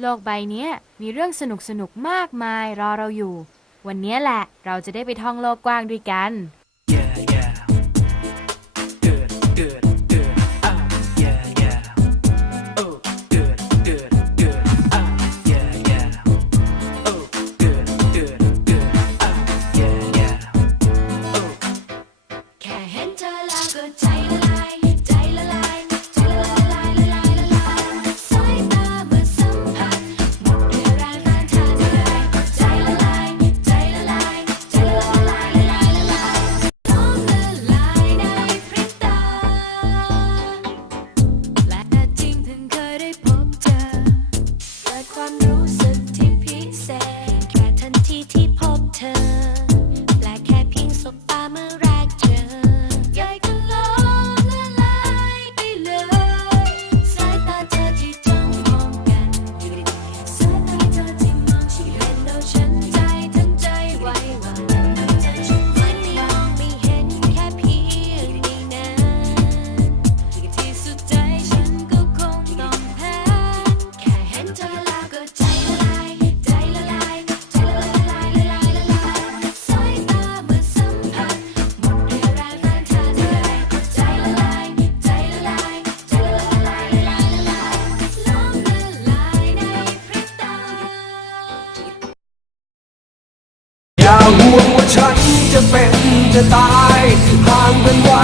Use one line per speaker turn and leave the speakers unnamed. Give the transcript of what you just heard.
โลกใบนี้มีเรื่องสนุกสนุกมากมายรอเราอยู่ วันนี้แหละเราจะได้ไปท่องโลกกว้างด้วยกัน
yeah, yeah. Good, good, good. Uh, yeah, yeah. Oh, good, good, good. Uh, yeah, yeah. Oh, good, good, good. Uh, yeah, yeah. Oh.
แค่เห็นเธอแล้วก็ใจละ อย่าห่วงว่า
ฉันจะเป็นจะตายห่างกันไว้